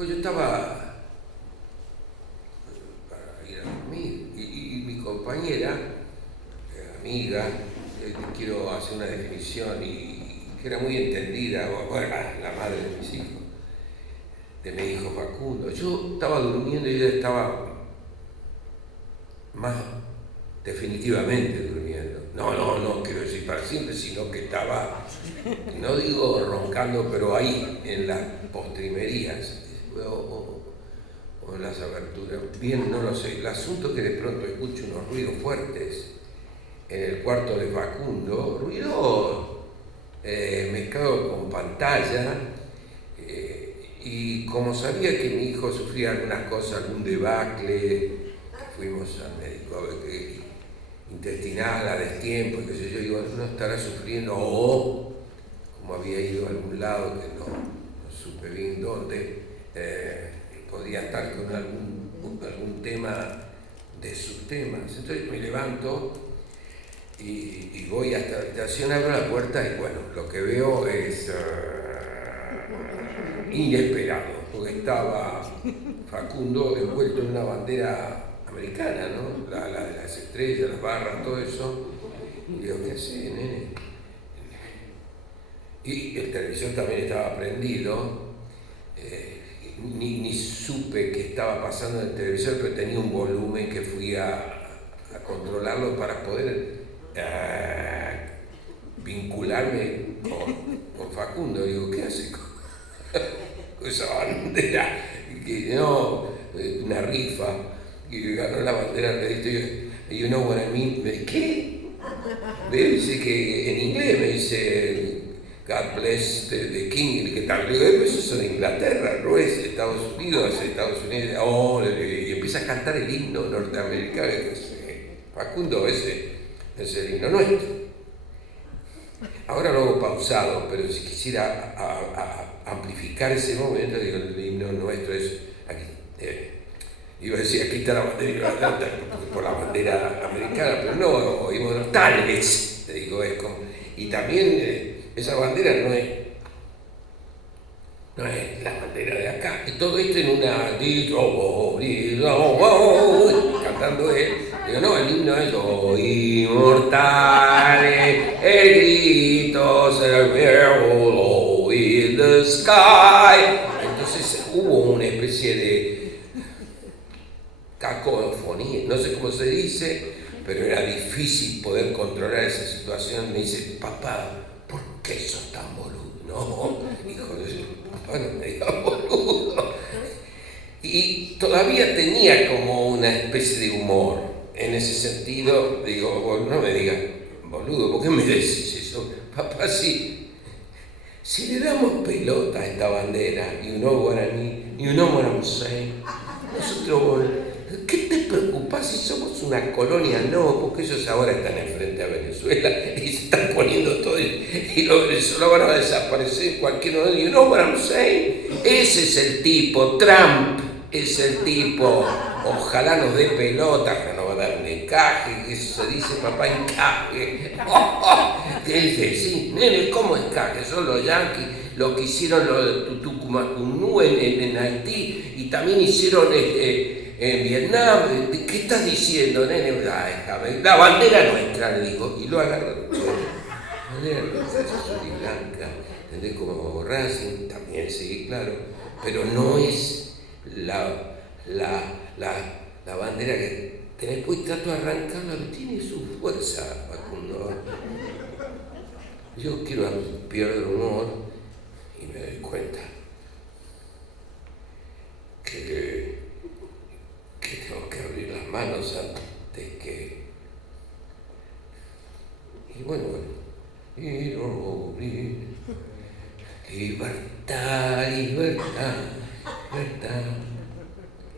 Pues yo estaba para ir a dormir y mi compañera, amiga, quiero hacer una definición y que era muy entendida, bueno, la madre de mis hijos, de mi hijo Facundo. Yo estaba durmiendo y ella estaba más definitivamente durmiendo. No quiero decir para siempre, sino que estaba, no digo roncando, pero ahí, en las postrimerías o en las aberturas. Bien, no lo sé. El asunto es que de pronto escucho unos ruidos fuertes en el cuarto de Facundo, ruido mezclado con pantalla, y como sabía que mi hijo sufría algunas cosas, algún debacle, fuimos al médico a ver qué intestinal a destiempo, y qué sé yo, digo, no estará sufriendo, o como había ido a algún lado que no supe bien dónde, podía estar con algún tema de sus temas. Entonces me levanto y voy hasta la habitación, abro la puerta y bueno, lo que veo es inesperado, porque estaba Facundo envuelto en una bandera americana, ¿no? La de las estrellas, las barras, todo eso. Y digo, ¿qué hace, nene? Y el televisor también estaba prendido. Ni supe qué estaba pasando en el televisor, pero tenía un volumen que fui a controlarlo para poder vincularme con Facundo. Digo, ¿qué hace con esa bandera? Que no, una rifa, y ganó la bandera de you know what I mean. Me dice, ¿qué? Me dice que en inglés me dice God bless the king, que tal, digo, eso es de Inglaterra, no es Estados Unidos, oh, y empieza a cantar el himno norteamericano, que es, Facundo, ese es el himno nuestro. Ahora lo hago pausado, pero si quisiera amplificar ese momento, digo, el himno nuestro es aquí. Iba a decir, aquí está la bandera, por la bandera americana, pero no, oímos tal vez, te digo, es como. Y también esa bandera no es la bandera de acá. Y todo esto en una. Cantando él. Digo, no, el himno es oh, inmortales, el grito se low in the sky. Entonces hubo una especie de cacofonía, no sé cómo se dice, pero era difícil poder controlar esa situación. Me dice, papá, ¿por qué sos tan boludo? No, hijo de su, papá, no me digas boludo. Y todavía tenía como una especie de humor. En ese sentido, digo, bueno, no me digas boludo, ¿por qué me decís eso? Papá, si le damos pelota a esta bandera, you know what I mean, you know what I'm saying, nosotros, ¿qué te preocupa si somos una colonia? No, porque ellos ahora están enfrente a Venezuela y se están poniendo todo y los venezolanos van a desaparecer en cualquier momento. You know what I'm saying? Ese es el tipo, Trump es el tipo. Ojalá nos dé pelota, que nos va a dar un encaje, que eso se dice, papá, encaje. ¿Qué dice? Sí, nene, ¿cómo encaje? Son los yanquis, lo que hicieron los de Tucumacunú en Haití, y también hicieron en Vietnam. ¿Qué estás diciendo, nene? La bandera nuestra, le digo, y lo agarró. La bandera nuestra es azul y blanca, ¿entendés? Como Racing, también, sí, claro, pero no es la bandera que tenés, pues trato de arrancarla, tiene su fuerza, Facundo. Yo quiero pierdo el humor y me doy cuenta que tengo que abrir las manos antes que. Y bueno, libertad, libertad, libertad.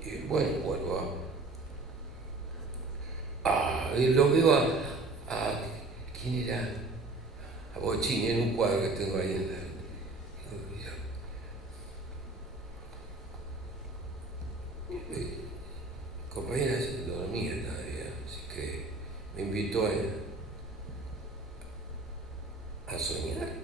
Y bueno, vuelvo y lo veo a ¿quién era? A Bochini, en un cuadro que tengo ahí en la. Compañera se dormía todavía, así que me invitó a soñar.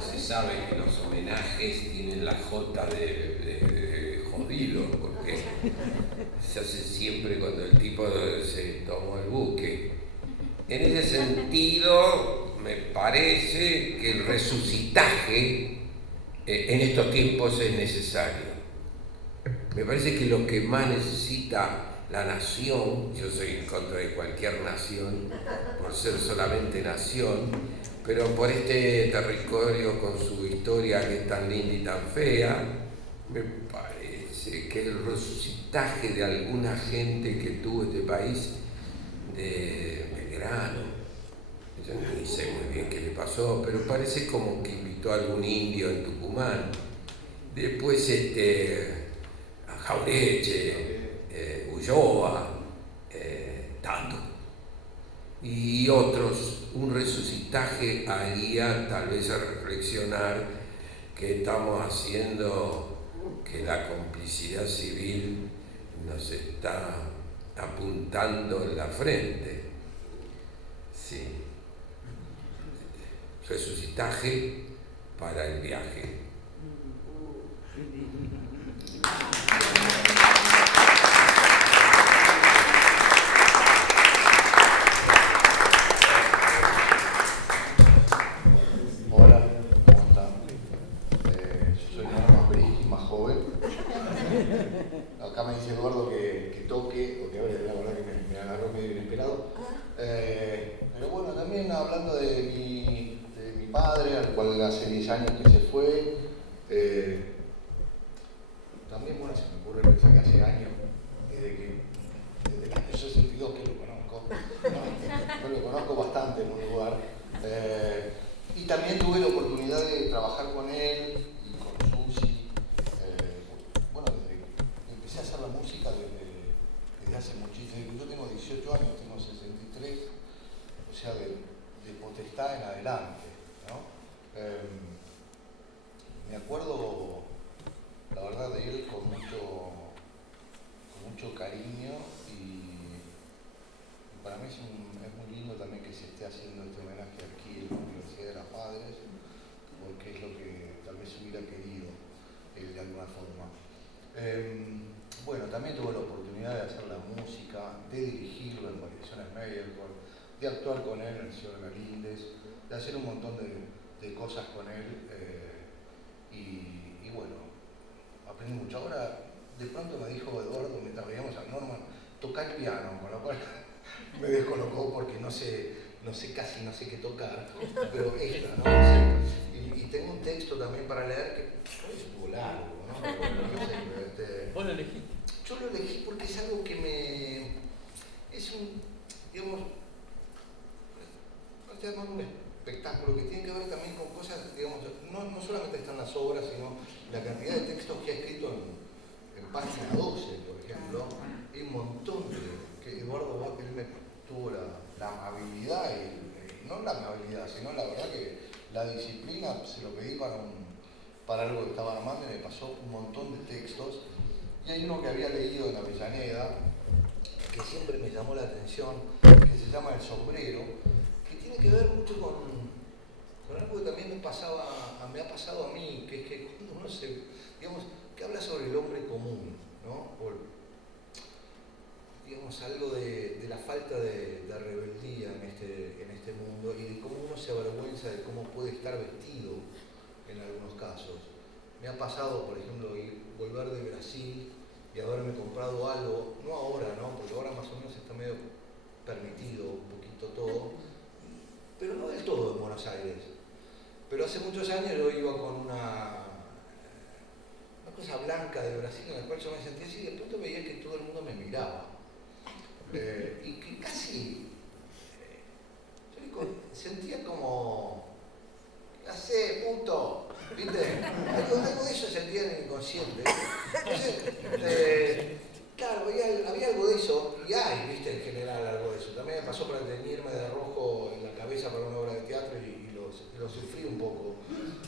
Se sabe que los homenajes tienen la J de jodido, porque se hace siempre cuando el tipo se tomó el buque. En ese sentido, me parece que el resucitaje en estos tiempos es necesario. Me parece que lo que más necesita la nación, yo soy en contra de cualquier nación, por ser solamente nación, pero por este territorio con su historia que es tan linda y tan fea, me parece que el resucitaje de alguna gente que tuvo este país, de Belgrano, yo ni sé muy bien qué le pasó, pero parece como que invitó a algún indio en Tucumán, después a Jaureche, Ulloa, Tato y otros, un resucitaje haría tal vez a reflexionar que estamos haciendo, que la complicidad civil nos está apuntando en la frente. Sí. Resucitaje para el viaje. Acá me dice Eduardo que toque, porque ahora la verdad que me agarró medio inesperado. Pero bueno, también hablando de mi padre, al cual hace 10 años que se fue. También, bueno, se me ocurre pensar que hace años, desde el año 62 que lo conozco, no, lo conozco bastante en un lugar. Y también tuve la oportunidad de trabajar con él y con Susi. Bueno, empecé a hacer la música desde hace muchísimo. Yo tengo 18 años, tengo 63, o sea, de potestad en adelante, ¿no? Me acuerdo, la verdad, de él con mucho cariño y para mí es muy lindo también que se esté haciendo este homenaje aquí en la Universidad de Las Madres, porque es lo que tal vez hubiera querido de alguna forma. Bueno, también tuve la oportunidad de hacer la música, de dirigirlo en Variaciones Meyerhold, de actuar con él en el Señor Galíndez, de hacer un montón de cosas con él y bueno, aprendí mucho. Ahora, de pronto me dijo Eduardo, mientras veíamos a Norman, toca el piano, con lo cual me descolocó porque casi no sé qué tocar, pero esta, ¿no? Y tengo un texto también para leer que es un poco largo, ¿no? ¿Vos lo elegiste? Yo lo elegí porque es algo que es un, digamos, un espectáculo que tiene que ver también con cosas, digamos, no solamente están las obras, sino la cantidad de textos que ha escrito en página 12, por ejemplo. Hay un montón que Eduardo él me tuvo la amabilidad, y no la amabilidad, sino la verdad que la disciplina, se lo pedí para algo que estaba armando y me pasó un montón de textos. Y hay uno que había leído en Avellaneda, que siempre me llamó la atención, que se llama El Sombrero, que tiene que ver mucho con algo que también me ha pasado a mí, que es que cuando uno digamos, que habla sobre el hombre común, ¿no? Digamos, algo de la falta de rebeldía en este mundo y de cómo uno se avergüenza de cómo puede estar vestido en algunos casos. Me ha pasado, por ejemplo, volver de Brasil y haberme comprado algo, no ahora, ¿no? Porque ahora más o menos está medio permitido un poquito todo, pero no del todo en Buenos Aires. Pero hace muchos años yo iba con una cosa blanca de Brasil en la cual yo me sentía así y de pronto veía que todo el mundo me miraba. Y que casi yo sentía como, ¡hacé, puto! ¿Viste? Algo de eso sentía en el inconsciente. Entonces, claro, había algo de eso, y hay, ¿viste? En general algo de eso. También me pasó para teñirme de rojo en la cabeza para una obra de teatro y lo sufrí un poco.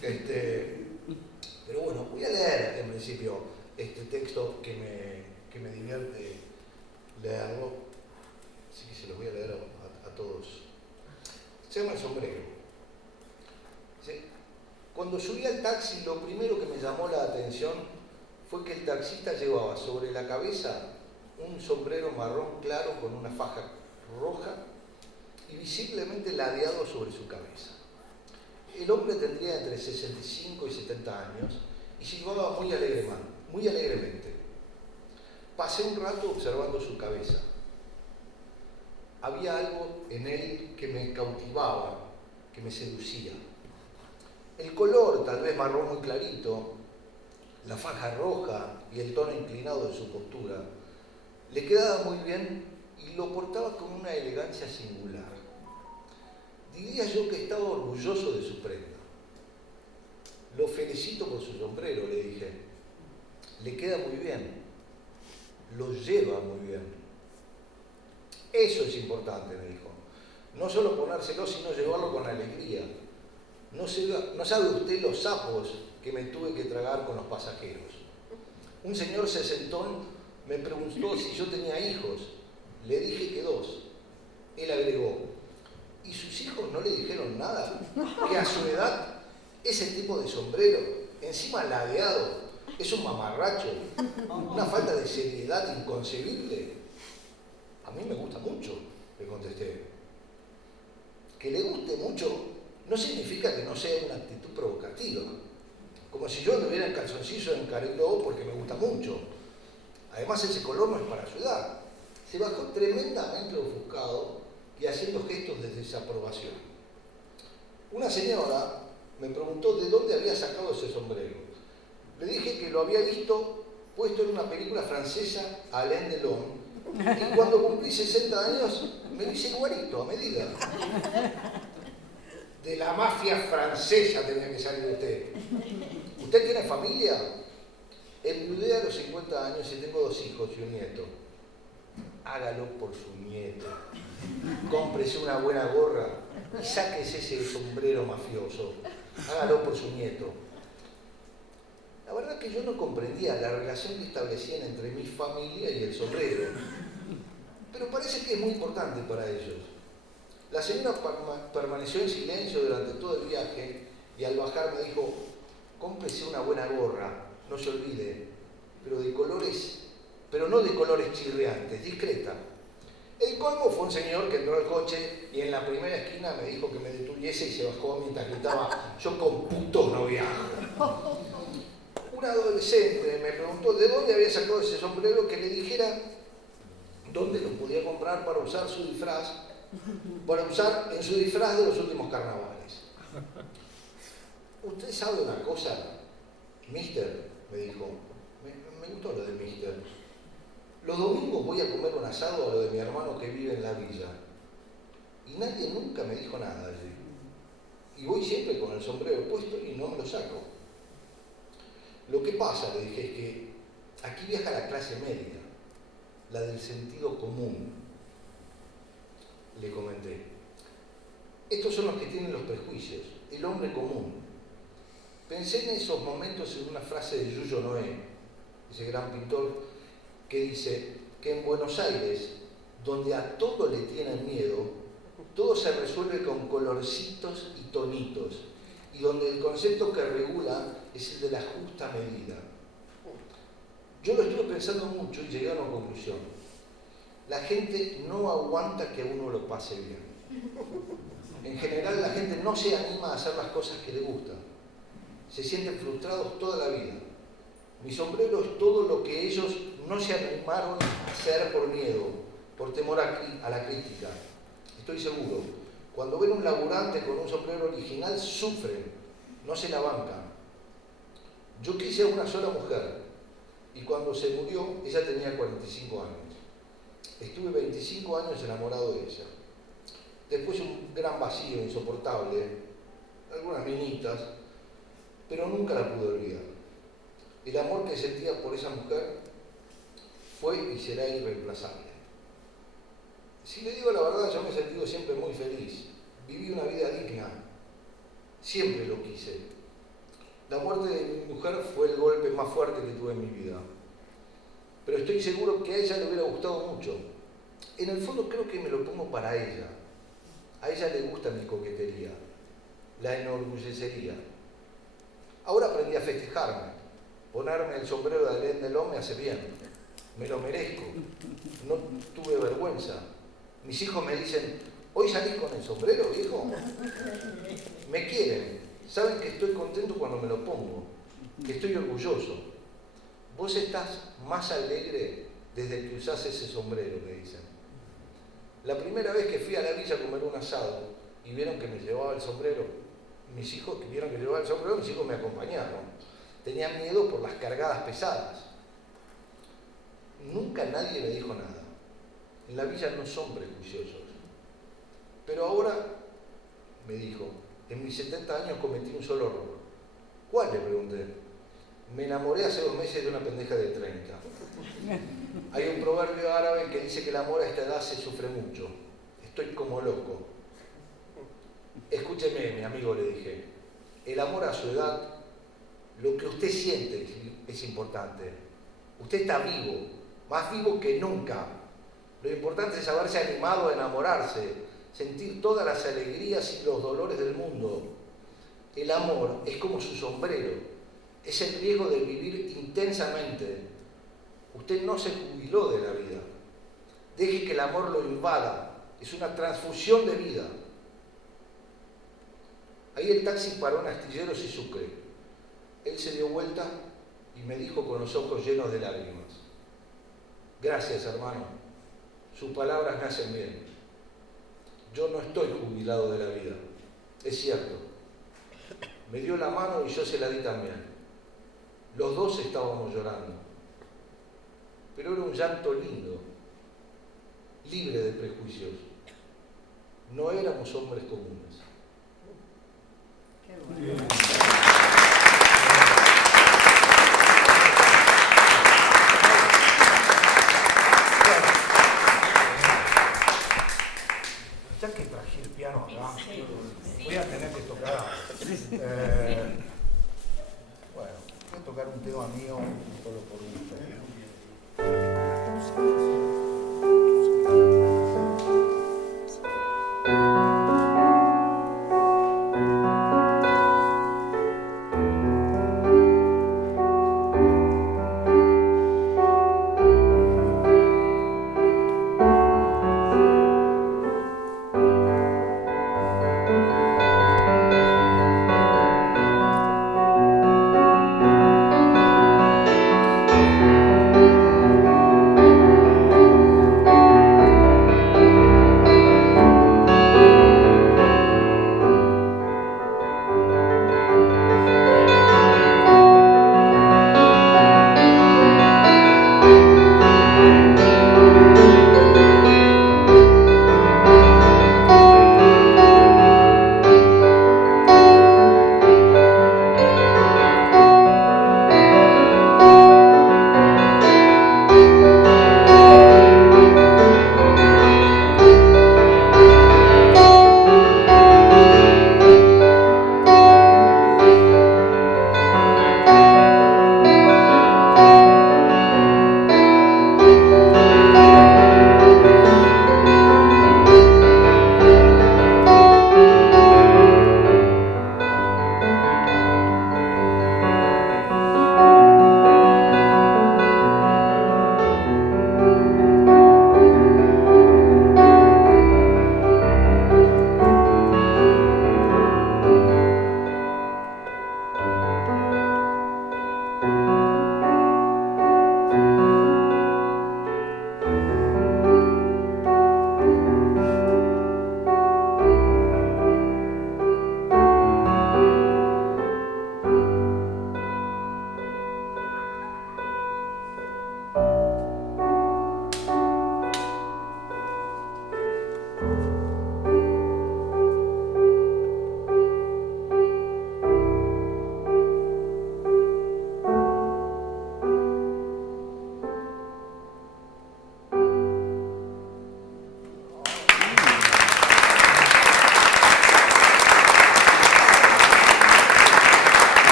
Pero bueno, voy a leer en principio este texto que me divierte leerlo. Así que se los voy a leer a todos. Se llama El Sombrero. ¿Sí? Cuando subí al taxi, lo primero que me llamó la atención fue que el taxista llevaba sobre la cabeza un sombrero marrón claro con una faja roja y visiblemente ladeado sobre su cabeza. El hombre tendría entre 65 y 70 años y silbaba muy alegremente. Pasé un rato observando su cabeza. Había algo en él que me cautivaba, que me seducía. El color, tal vez marrón muy clarito, la faja roja y el tono inclinado de su postura, le quedaba muy bien y lo portaba con una elegancia singular. Diría yo que estaba orgulloso de su prenda. Lo felicito por su sombrero, le dije. Le queda muy bien. Lo lleva muy bien. Eso es importante, me dijo. No solo ponérselo, sino llevarlo con alegría. No sabe usted los sapos que me tuve que tragar con los pasajeros. Un señor sesentón me preguntó si yo tenía hijos. Le dije que 2. Él agregó, ¿y sus hijos no le dijeron nada? Que a su edad, ese tipo de sombrero, encima ladeado, es un mamarracho, una falta de seriedad inconcebible. A mí me gusta mucho, le contesté. Que le guste mucho no significa que no sea una actitud provocativa. Como si yo anduviera en calzoncillo en Cariló porque me gusta mucho. Además, ese color no es para su edad. Se bajó tremendamente ofuscado y haciendo gestos de desaprobación. Una señora me preguntó de dónde había sacado ese sombrero. Le dije que lo había visto puesto en una película francesa, Alain Delon, y cuando cumplí 60 años me lo hice igualito, a medida. De la mafia francesa tenía que salir usted. ¿Usted tiene familia? Enviudé a los 50 años y tengo 2 hijos y un nieto. Hágalo por su nieto. Cómprese una buena gorra y sáquese ese sombrero mafioso. Hágalo por su nieto. La verdad que yo no comprendía la relación que establecían entre mi familia y el sombrero. Pero parece que es muy importante para ellos. La señora permaneció en silencio durante todo el viaje y al bajar me dijo, cómprese una buena gorra, no se olvide, pero no de colores chirriantes, discreta. El colmo fue un señor que entró al coche y en la primera esquina me dijo que me detuviese y se bajó mientras gritaba, yo con putos no viajo. Un adolescente me preguntó de dónde había sacado ese sombrero, que le dijera dónde lo podía comprar para usar en su disfraz de los últimos carnavales. ¿Usted sabe una cosa, mister? Me dijo. Me gustó lo de mister. Los domingos voy a comer un asado a lo de mi hermano que vive en la villa. Y nadie nunca me dijo nada allí. Y voy siempre con el sombrero puesto y no me lo saco. Lo que pasa, le dije, es que aquí viaja la clase media, la del sentido común. Le comenté. Estos son los que tienen los prejuicios, el hombre común. Pensé en esos momentos en una frase de Yuyo Noé, ese gran pintor, que dice que en Buenos Aires, donde a todo le tienen miedo, todo se resuelve con colorcitos y tonitos, y donde el concepto que regula es el de la justa medida. Yo lo estuve pensando mucho y llegué a una conclusión. La gente no aguanta que uno lo pase bien. En general, la gente no se anima a hacer las cosas que le gustan. Se sienten frustrados toda la vida. Mi sombrero es todo lo que ellos no se animaron a hacer por miedo, por temor a la crítica. Estoy seguro, cuando ven un laburante con un sombrero original, sufren, no se la bancan. Yo quise a una sola mujer y cuando se murió, ella tenía 45 años. Estuve 25 años enamorado de ella. Después un gran vacío insoportable, algunas minitas, pero nunca la pude olvidar. El amor que sentía por esa mujer fue y será irreemplazable. Si le digo la verdad, yo me he sentido siempre muy feliz. Viví una vida digna. Siempre lo quise. La muerte de mi mujer fue el golpe más fuerte que tuve en mi vida. Pero estoy seguro que a ella le hubiera gustado mucho. En el fondo creo que me lo pongo para ella. A ella le gusta mi coquetería, la enorgullecería. Ahora aprendí a festejarme. Ponerme el sombrero de Alain Delon me hace bien. Me lo merezco. No tuve vergüenza. Mis hijos me dicen, ¿hoy salís con el sombrero, viejo? Me quieren. Saben que estoy contento cuando me lo pongo. Que estoy orgulloso. Vos estás más alegre desde que usás ese sombrero, me dicen. La primera vez que fui a la villa a comer un asado y vieron que me llevaba el sombrero, mis hijos que vieron que llevaba el sombrero, mis hijos me acompañaron. Tenían miedo por las cargadas pesadas. Nunca nadie me dijo nada. En la villa no son prejuiciosos. Pero ahora, me dijo, en mis 70 años cometí un solo error. ¿Cuál? Le pregunté. Me enamoré hace 2 meses de una pendeja de 30. Hay un proverbio árabe que dice que el amor a esta edad se sufre mucho. Estoy como loco. Escúcheme, mi amigo, le dije. El amor a su edad, lo que usted siente es importante. Usted está vivo, más vivo que nunca. Lo importante es haberse animado a enamorarse, sentir todas las alegrías y los dolores del mundo. El amor es como su sombrero, es el riesgo de vivir intensamente. Usted no se jubiló de la vida. Deje que el amor lo invada, es una transfusión de vida. Ahí el taxi paró en Astilleros y Sucre. Él se dio vuelta y me dijo con los ojos llenos de lágrimas: gracias, hermano, sus palabras me hacen bien. Yo no estoy jubilado de la vida, es cierto. Me dio la mano y yo se la di también. Los dos estábamos llorando, pero era un llanto lindo, libre de prejuicios. No éramos hombres comunes. Qué bueno. Ya que traje el piano acá, voy a tener que tocar. Bueno, voy a tocar un tema mío solo por un segundo.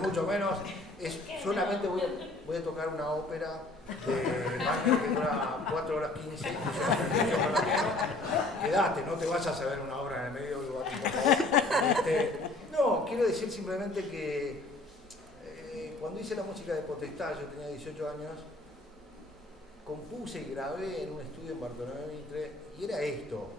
mucho menos. Solamente voy a tocar una ópera de Wagner que dura 4 horas 15. Quédate, no te vayas a ver una obra en el medio. No, quiero decir simplemente que cuando hice la música de Potestad, yo tenía 18 años, compuse y grabé en un estudio en Bartolomé Mitre, y era esto.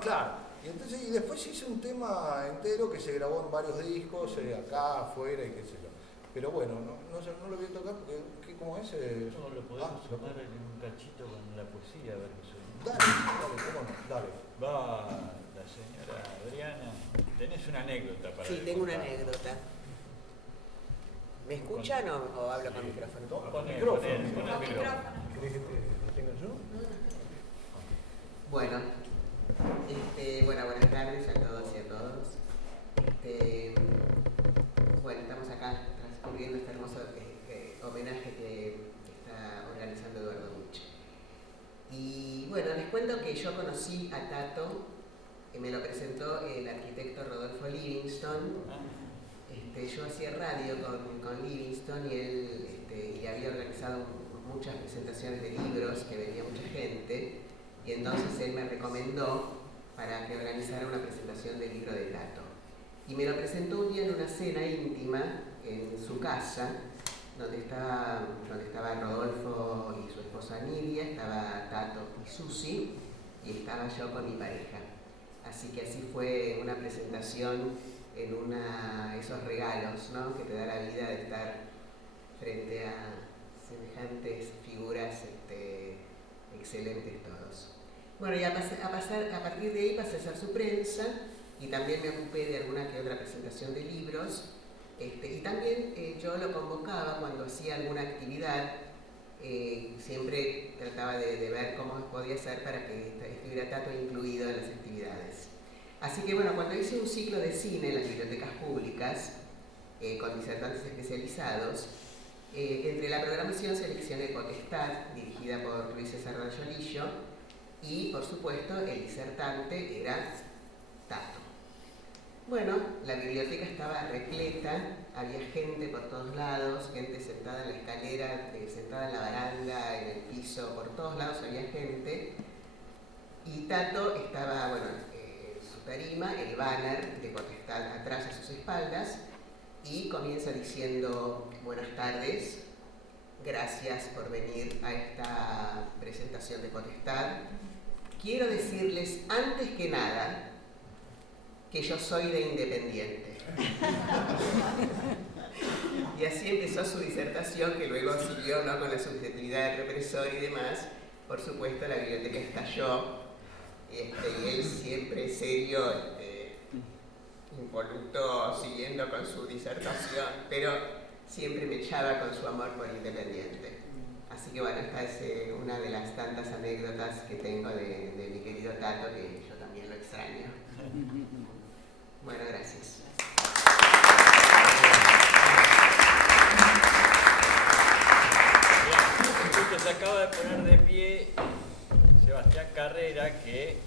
Claro. Y después hice un tema entero que se grabó en varios discos, acá, afuera y qué sé yo. Pero bueno, no lo voy a tocar porque, ¿cómo es? No, lo podemos sumar en un cachito con la poesía, a ver qué suena. Dale, cómo no, dale. Va la señora Adriana. ¿Tenés una anécdota para Sí, tengo una anécdota. ¿Me escuchan o hablo con micrófono? Con el micrófono. ¿Querés que te tenga yo? Bueno, buenas tardes a todos y a todas. Bueno, estamos acá transcurriendo este hermoso homenaje que está organizando Eduardo Duche. Y bueno, les cuento que yo conocí a Tato, me lo presentó el arquitecto Rodolfo Livingston. Yo hacía radio con Livingston y él había organizado muchas presentaciones de libros, que venía mucha gente, y entonces él me recomendó para que organizara una presentación del libro de Tato. Y me lo presentó un día en una cena íntima en su casa, donde estaba Rodolfo y su esposa Nidia, estaba Tato y Susi, y estaba yo con mi pareja. Así que así fue una presentación en esos regalos, ¿no?, que te da la vida de estar frente a semejantes figuras excelentes todos. Bueno, y a partir de ahí pasé a hacer su prensa y también me ocupé de alguna que otra presentación de libros. Y también yo lo convocaba cuando hacía alguna actividad, siempre trataba de ver cómo podía hacer para que estuviera Tato incluido en las actividades. Así que bueno, cuando hice un ciclo de cine en las bibliotecas públicas, con disertantes especializados, entre la programación seleccioné Potestad, dirigida por Luis César Rayolillo, y por supuesto el disertante era Tato. Bueno, la biblioteca estaba repleta, había gente por todos lados, gente sentada en la escalera, sentada en la baranda, en el piso, por todos lados había gente. Y Tato estaba, en su tarima, el banner de Potestad atrás a sus espaldas, y comienza diciendo: buenas tardes, gracias por venir a esta presentación de Potestad. Quiero decirles, antes que nada, que yo soy de Independiente. Y así empezó su disertación, que luego siguió, ¿no?, con la subjetividad del represor y demás. Por supuesto, la biblioteca estalló, y él siempre serio, impoluto, siguiendo con su disertación, pero siempre me echaba con su amor por Independiente. Así que bueno, esta es una de las tantas anécdotas que tengo de mi querido Tato, que yo también lo extraño. Bueno, gracias. Justo se acaba de poner de pie Sebastián Carrera, que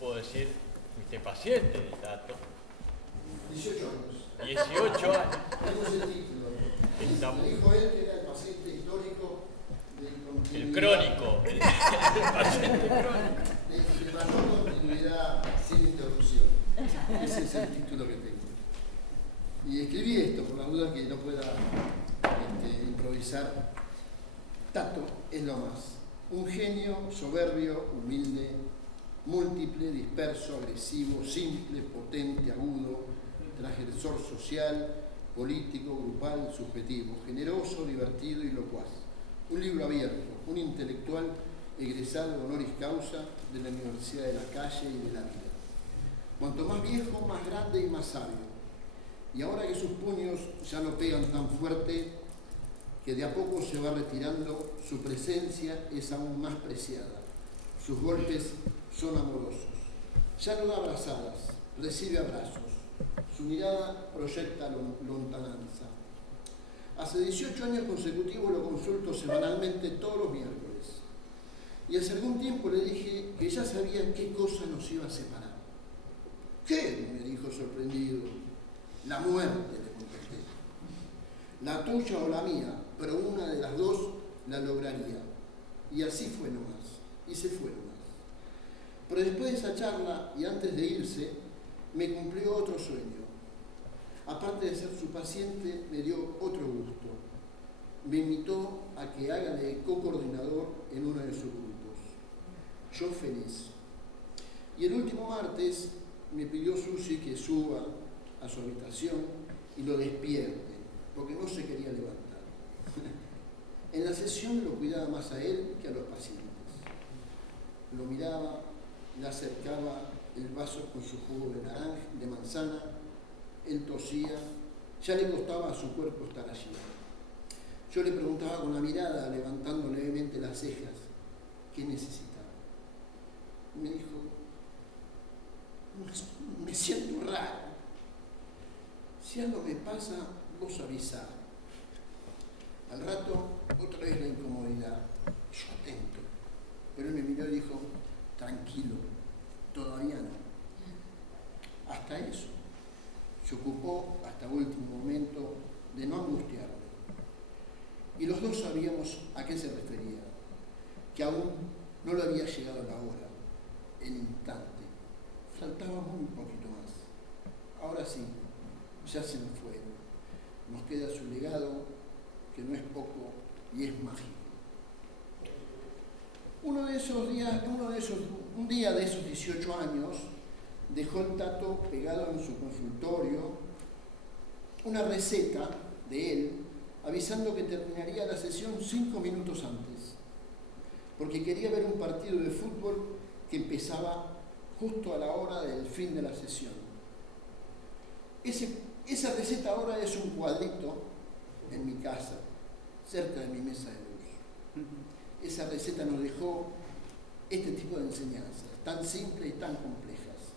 puedo decir, fuiste paciente de Tato. 18 años. 18 años. Tenemos el título. Estamos... Me dijo él que era el paciente histórico del continuidad. El crónico. El paciente crónico. De mayor continuidad sin interrupción. Ese es el título que tengo. Y escribí esto, por la duda que no pueda improvisar. Tato es lo más. Un genio soberbio, humilde, múltiple, disperso, agresivo, simple, potente, agudo, transgresor social, político, grupal, subjetivo, generoso, divertido y locuaz. Un libro abierto, un intelectual egresado honoris causa de la Universidad de la Calle y de la vida. Cuanto más viejo, más grande y más sabio. Y ahora que sus puños ya no pegan tan fuerte, que de a poco se va retirando, su presencia es aún más preciada. Sus golpes son amorosos. Ya no da abrazadas, recibe abrazos. Su mirada proyecta lontananza. Hace 18 años consecutivos lo consulto semanalmente todos los miércoles. Y hace algún tiempo le dije que ya sabía qué cosa nos iba a separar. ¿Qué? Me dijo sorprendido. La muerte, le contesté. La tuya o la mía, pero una de las dos la lograría. Y así fue nomás. Y se fue nomás. Pero después de esa charla y antes de irse, me cumplió otro sueño. Aparte de ser su paciente, me dio otro gusto. Me invitó a que haga de co-coordinador en uno de sus grupos. Yo feliz. Y el último martes me pidió Susi que suba a su habitación y lo despierte, porque no se quería levantar. En la sesión lo cuidaba más a él que a los pacientes. Lo miraba, le acercaba el vaso con su jugo de naranja, de manzana, él tosía, ya le costaba a su cuerpo estar allí. Yo le preguntaba con la mirada, levantando levemente las cejas, ¿qué necesitaba? Me dijo, me siento raro. Si algo me pasa, vos avisá. Al rato, otra vez la incomodidad. Yo atento. Pero él me miró y dijo, tranquilo, todavía no. Hasta eso. Se ocupó hasta último momento de no angustiarme. Y los dos sabíamos a qué se refería, que aún no le había llegado la hora, el instante. Faltaba muy poquito más. Ahora sí, ya se nos fue. Nos queda su legado, que no es poco y es mágico. Un día de esos 18 años, dejó el Tato pegado en su consultorio una receta de él, avisando que terminaría la sesión 5 minutos antes, porque quería ver un partido de fútbol que empezaba justo a la hora del fin de la sesión. Esa receta ahora es un cuadrito en mi casa, cerca de mi mesa de luz. Esa receta nos dejó este tipo de enseñanzas, tan simples y tan complejas,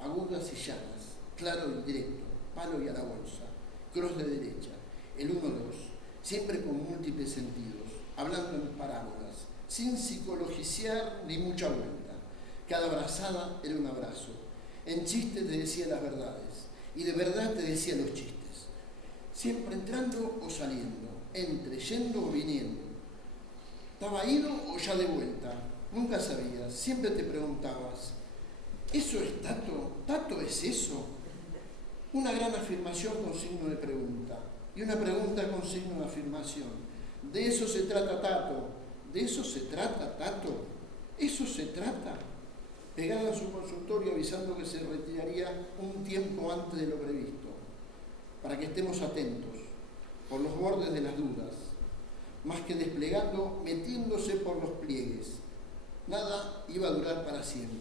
agudas y llanas, claro y directo, palo y a la bolsa, cross de derecha, el 1-2, siempre con múltiples sentidos, hablando en parábolas, sin psicologizar ni mucha vuelta. Cada abrazada era un abrazo. En chiste te decía las verdades y de verdad te decía los chistes. Siempre entrando o saliendo, entre, yendo o viniendo. ¿Estaba ido o ya de vuelta? Nunca sabías, siempre te preguntabas, ¿eso es Tato? ¿Tato es eso? Una gran afirmación con signo de pregunta y una pregunta con signo de afirmación. De eso se trata Tato, de eso se trata Tato, eso se trata. Pegado a su consultorio avisando que se retiraría un tiempo antes de lo previsto, para que estemos atentos, por los bordes de las dudas, más que desplegando, metiéndose por los pliegues. Nada iba a durar para siempre.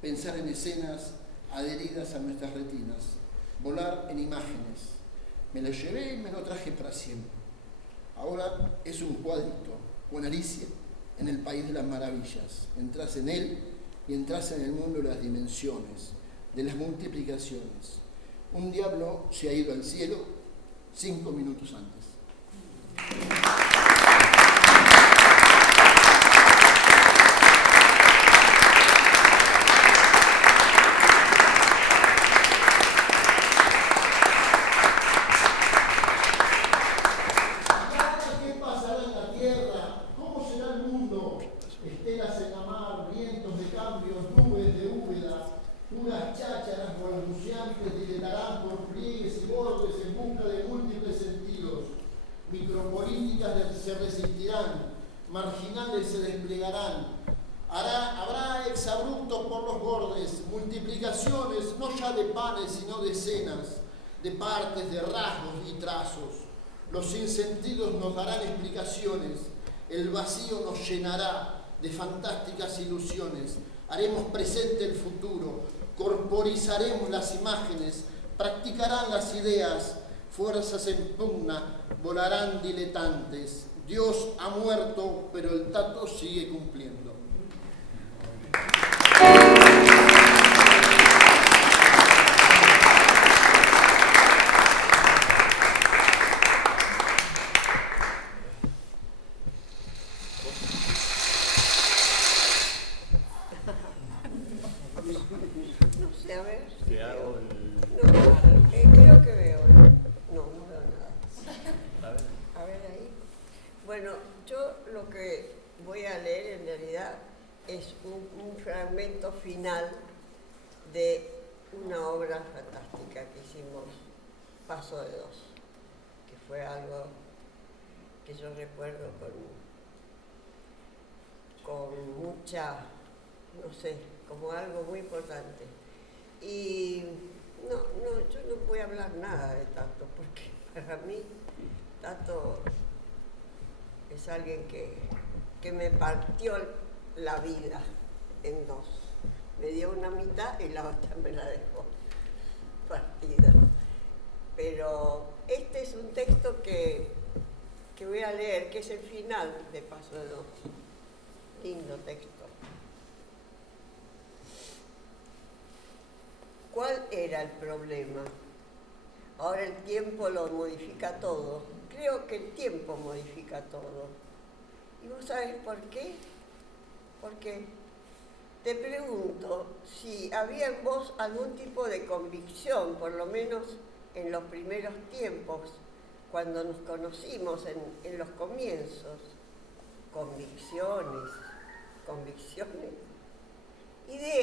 Pensar en escenas adheridas a nuestras retinas, volar en imágenes. Me lo llevé y me lo traje para siempre. Ahora es un cuadrito, con Alicia, en el país de las maravillas. Entrás en él y entras en el mundo de las dimensiones, de las multiplicaciones. Un diablo se ha ido al cielo 5 minutos antes. ¿Qué pasará en la tierra? ¿Cómo será el mundo? Estelas en la mar, vientos de cambios, nubes de úbeda, puras chácharas balbuceantes dilatarán por pliegues y bordes en busca de múltiples sentidos. Micropolíticas se resistirán, marginales se desplegarán. Habrá exabruptos por los bordes, multiplicaciones no ya de panes sino de escenas, de partes, de rasgos y trazos. Los sinsentidos nos darán explicaciones, el vacío nos llenará de fantásticas ilusiones. Haremos presente el futuro, corporizaremos las imágenes, practicarán las ideas, fuerzas en pugna, volarán diletantes. Dios ha muerto, pero el Tato sigue cumpliendo. Bueno, yo lo que voy a leer en realidad es un fragmento final de una obra fantástica que hicimos, Paso de Dos, que fue algo que yo recuerdo con mucha, no sé, como algo muy importante. Y yo no voy a hablar nada de Tato, porque para mí Tato es alguien que me partió la vida en dos. Me dio una mitad y la otra me la dejó partida. Pero este es un texto que voy a leer, que es el final de Paso de Dos. Lindo texto. ¿Cuál era el problema? Ahora el tiempo lo modifica todo. Creo que el tiempo modifica todo. ¿Y vos sabés por qué? Porque te pregunto si había en vos algún tipo de convicción, por lo menos en los primeros tiempos, cuando nos conocimos en los comienzos. Convicciones, ideas.